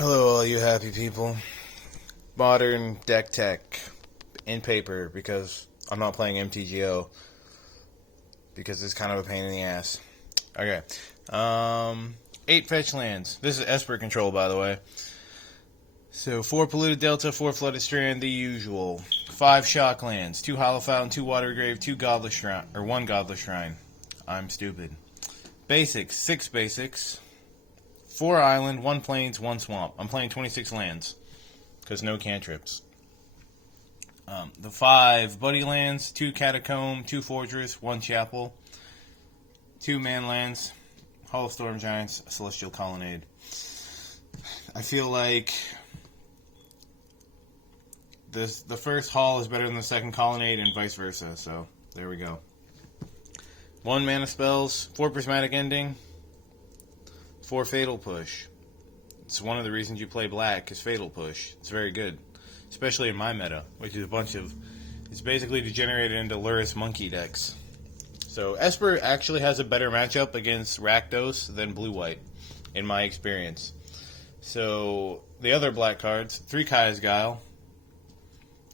Hello, all you happy people. Modern deck tech in paper because I'm not playing MTGO because it's kind of a pain in the ass. Okay. 8 fetch lands. This is Esper Control, by the way. So 4 Polluted Delta, 4 Flooded Strand, the usual. 5 Shock lands, 2 Hollow Fountain, 2 Water Grave, 2 Godless Shrine, or 1 Godless Shrine. I'm stupid. Basics, 6 basics. 4 island, 1 plains, 1 swamp. I'm playing 26 lands, because no cantrips. The 5 buddy lands, 2 catacomb, 2 fortress, 1 chapel, 2 man lands, Hall of Storm Giants, Celestial Colonnade. I feel like the first hall is better than the second colonnade and vice versa, so there we go. 1 mana spells, 4 prismatic ending, 4 Fatal Push. It's one of the reasons you play black is Fatal Push. It's very good, especially in my meta, which is it's basically degenerated into Luris Monkey decks. So Esper actually has a better matchup against Rakdos than Blue-White, in my experience. So the other black cards, 3 Kaya's Guile,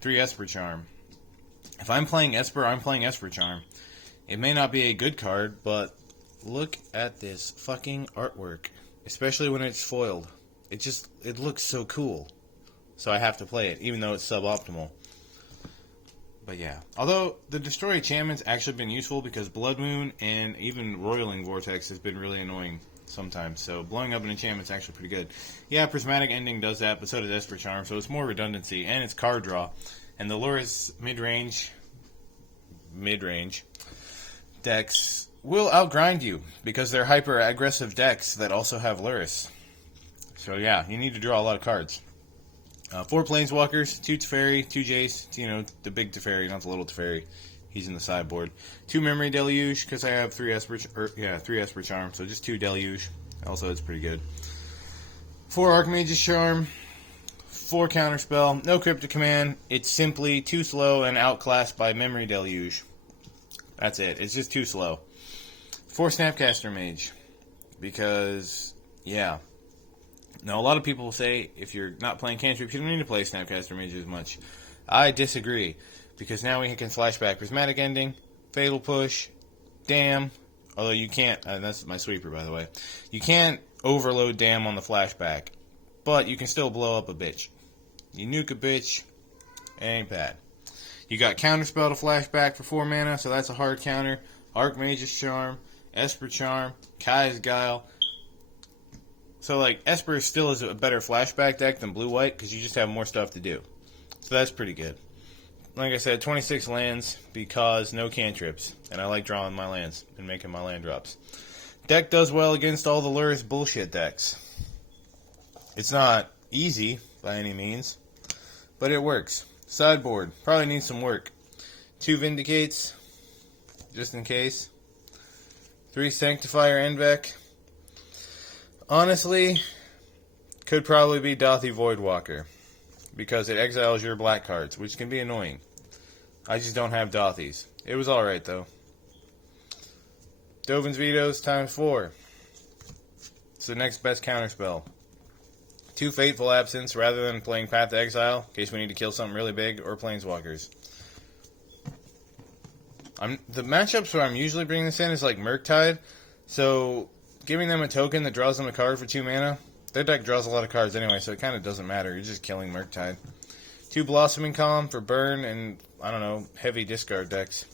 3 Esper Charm. If I'm playing Esper, I'm playing Esper Charm. It may not be a good card, but look at this fucking artwork, especially when it's foiled. It looks so cool. So I have to play it, even though it's suboptimal. But yeah. Although the Destroy Enchantment's actually been useful because Blood Moon and even Roiling Vortex has been really annoying sometimes. So blowing up an enchantment's actually pretty good. Yeah, Prismatic Ending does that, but so does Esper Charm, so it's more redundancy, and it's card draw. And the Luris mid-range decks will outgrind you because they're hyper-aggressive decks that also have Luris. So yeah, you need to draw a lot of cards. 4 Planeswalkers, 2 Teferi, 2 Jace, the big Teferi, not the little Teferi. He's in the sideboard. 2 Memory Deluge, because I have 3 Esper Charm, so just 2 Deluge. Also, it's pretty good. 4 Archmage's Charm, 4 Counterspell, no Cryptic Command. It's simply too slow and outclassed by Memory Deluge. That's it. It's just too slow. 4 Snapcaster Mage, because, yeah. Now, a lot of people say if you're not playing cantrips, you don't need to play Snapcaster Mage as much. I disagree, because now we can flashback Prismatic Ending, Fatal Push, Dam, although you can't, that's my sweeper, by the way. You can't overload Dam on the flashback, but you can still blow up a bitch. You nuke a bitch, it ain't bad. You got Counterspell to flashback for 4 mana, so that's a hard counter. Archmage's Charm, Esper Charm, Kaya's Guile. So, Esper still is a better flashback deck than Blue-White, because you just have more stuff to do. So that's pretty good. Like I said, 26 lands, because no cantrips. And I like drawing my lands and making my land drops. Deck does well against all the Luris bullshit decks. It's not easy, by any means, but it works. Sideboard, probably needs some work. 2 Vindicates, just in case. 3 Sanctifier Envec. Honestly, could probably be Dothy Voidwalker, because it exiles your black cards, which can be annoying. I just don't have Dothys. It was alright, though. Dovin's Vetoes times 4. It's the next best counterspell. 2 Fateful Absence, rather than playing Path to Exile, in case we need to kill something really big, or Planeswalkers. The matchups where I'm usually bringing this in is like Murktide, so giving them a token that draws them a card for 2 mana, their deck draws a lot of cards anyway, so it kind of doesn't matter. You're just killing Murktide. 2 Blossoming Calm for burn and, I don't know, heavy discard decks.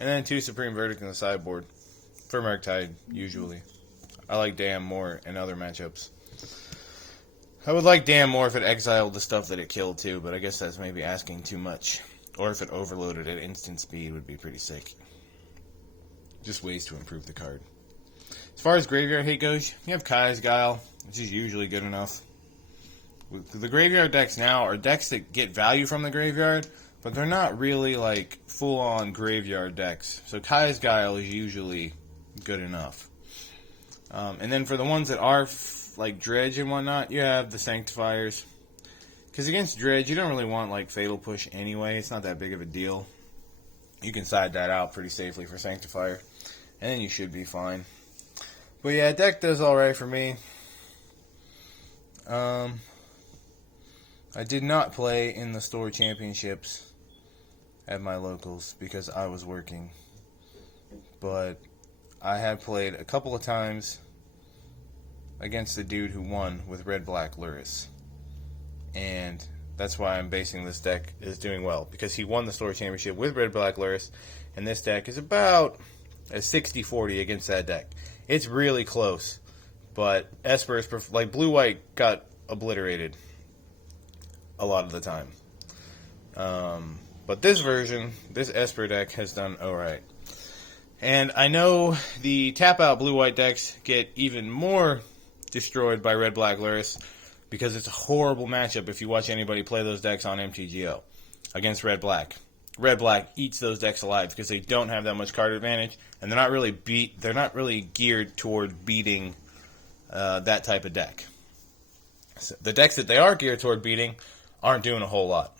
And then 2 Supreme Verdict in the sideboard for Murktide, usually. I like Dam more in other matchups. I would like Dam more if it exiled the stuff that it killed too, but I guess that's maybe asking too much. Or if it overloaded at instant speed would be pretty sick. Just ways to improve the card. As far as graveyard hate goes, you have Kaya's Guile, which is usually good enough. The graveyard decks now are decks that get value from the graveyard, but they're not really full-on graveyard decks. So Kaya's Guile is usually good enough. And then for the ones that are Dredge and whatnot, you have the Sanctifiers. Because against Dredge, you don't really want Fatal Push anyway. It's not that big of a deal. You can side that out pretty safely for Sanctifier. And then you should be fine. But yeah, deck does alright for me. I did not play in the store championships at my locals because I was working. But I have played a couple of times against the dude who won with red-black Luris. And that's why I'm basing this deck is doing well. Because he won the store championship with red-black Luris. And this deck is about a 60-40 against that deck. It's really close. But Esper is like blue-white got obliterated a lot of the time. But this version, this Esper deck has done alright. And I know the tap-out blue-white decks get even more destroyed by red-black Luris because it's a horrible matchup if you watch anybody play those decks on MTGO against red-black. Red-black eats those decks alive because they don't have that much card advantage, and they're not really geared toward beating that type of deck. So the decks that they are geared toward beating aren't doing a whole lot.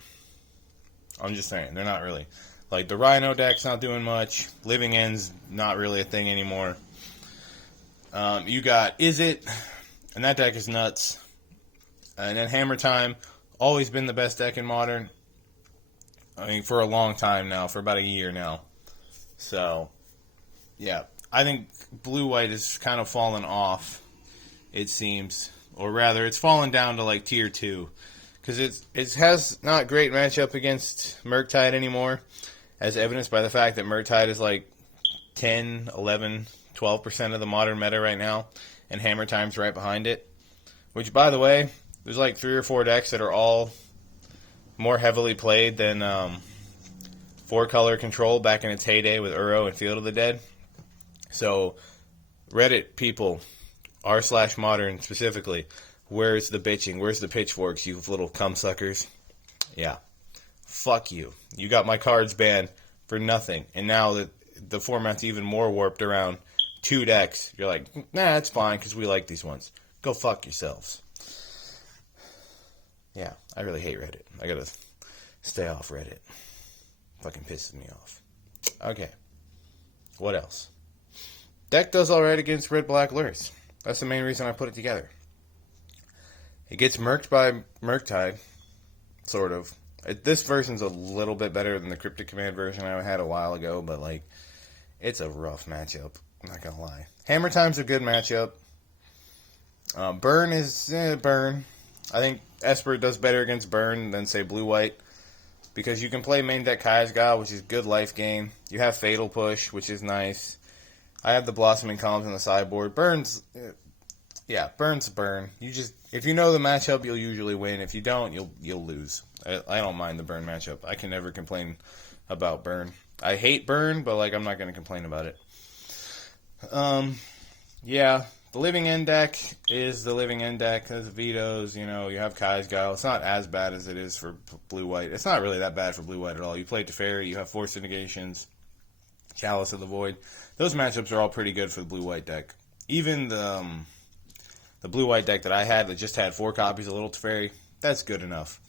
I'm just saying, they're not really. Like, the Rhino deck's not doing much. Living End's not really a thing anymore. You got Is It, and that deck is nuts. And then Hammer Time, always been the best deck in Modern. I mean, for a long time now, for about a year now. So, yeah. I think blue-white has kind of fallen off, it seems. Or rather, it's fallen down to, like, Tier 2. Because it has not great matchup against Murktide anymore, as evidenced by the fact that Murktide is like 10, 11, 12% of the Modern meta right now, and Hammer Time's right behind it. Which, by the way, there's like 3 or 4 decks that are all more heavily played than 4-color Control back in its heyday with Uro and Field of the Dead. So, Reddit people, r/modern specifically, where's the bitching? Where's the pitchforks, you little cumsuckers? Yeah. Fuck you. You got my cards banned for nothing. And now that the format's even more warped around 2 decks, you're like, nah, it's fine because we like these ones. Go fuck yourselves. Yeah, I really hate Reddit. I gotta stay off Reddit. Fucking pisses me off. Okay. What else? Deck does alright against red-black Luris. That's the main reason I put it together. It gets murked by Murktide, sort of. This version's a little bit better than the Cryptic Command version I had a while ago, but, like, it's a rough matchup. I'm not gonna lie. Hammer Time's a good matchup. Burn is Burn. I think Esper does better against Burn than, say, blue-white, because you can play main deck Kai'Sgah, which is good life gain. You have Fatal Push, which is nice. I have the Blossoming Columns on the sideboard. Burn's... Yeah, Burn's Burn. If you know the matchup, you'll usually win. If you don't, you'll lose. I don't mind the Burn matchup. I can never complain about Burn. I hate Burn, but like I'm not going to complain about it. Yeah, the Living End deck is the Living End deck. There's vetoes. You have Kai'Sgah. It's not as bad as it is for blue-white. It's not really that bad for blue-white at all. You play Teferi. You have Force of Negations, Chalice of the Void. Those matchups are all pretty good for the blue-white deck. Even the blue-white deck that I had that just had 4 copies of Little Teferi, that's good enough.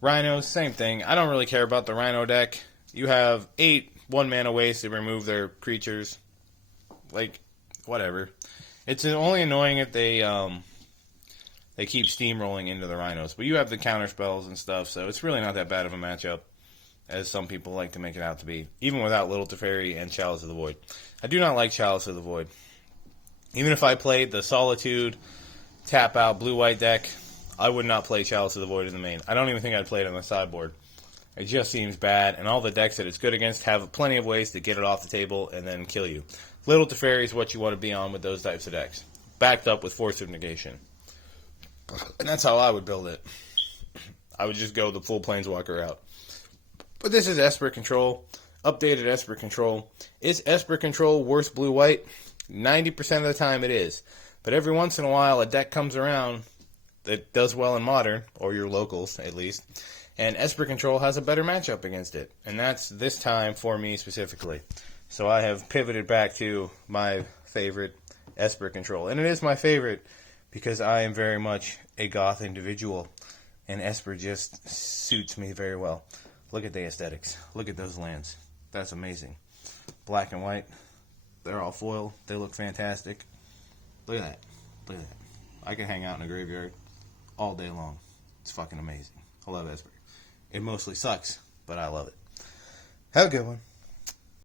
Rhinos, same thing. I don't really care about the Rhino deck. You have 8 1-mana ways to remove their creatures. Like, whatever. It's only annoying if they keep steamrolling into the Rhinos. But you have the counter spells and stuff, so it's really not that bad of a matchup as some people like to make it out to be, even without Little Teferi and Chalice of the Void. I do not like Chalice of the Void. Even if I played the Solitude tap-out blue-white deck, I would not play Chalice of the Void in the main. I don't even think I'd play it on the sideboard. It just seems bad, and all the decks that it's good against have plenty of ways to get it off the table and then kill you. Little Teferi is what you want to be on with those types of decks, backed up with Force of Negation. And that's how I would build it. I would just go the full Planeswalker route. But this is Esper Control, updated Esper Control. Is Esper Control worse blue-white? 90% of the time it is. But every once in a while, a deck comes around that does well in Modern, or your locals at least, and Esper Control has a better matchup against it. And that's this time for me specifically. So I have pivoted back to my favorite, Esper Control. And it is my favorite because I am very much a goth individual, and Esper just suits me very well. Look at the aesthetics. Look at those lands. That's amazing. Black and white. They're all foil. They look fantastic. Look at that. Look at that. I can hang out in a graveyard all day long. It's fucking amazing. I love Esper. It mostly sucks, but I love it. Have a good one.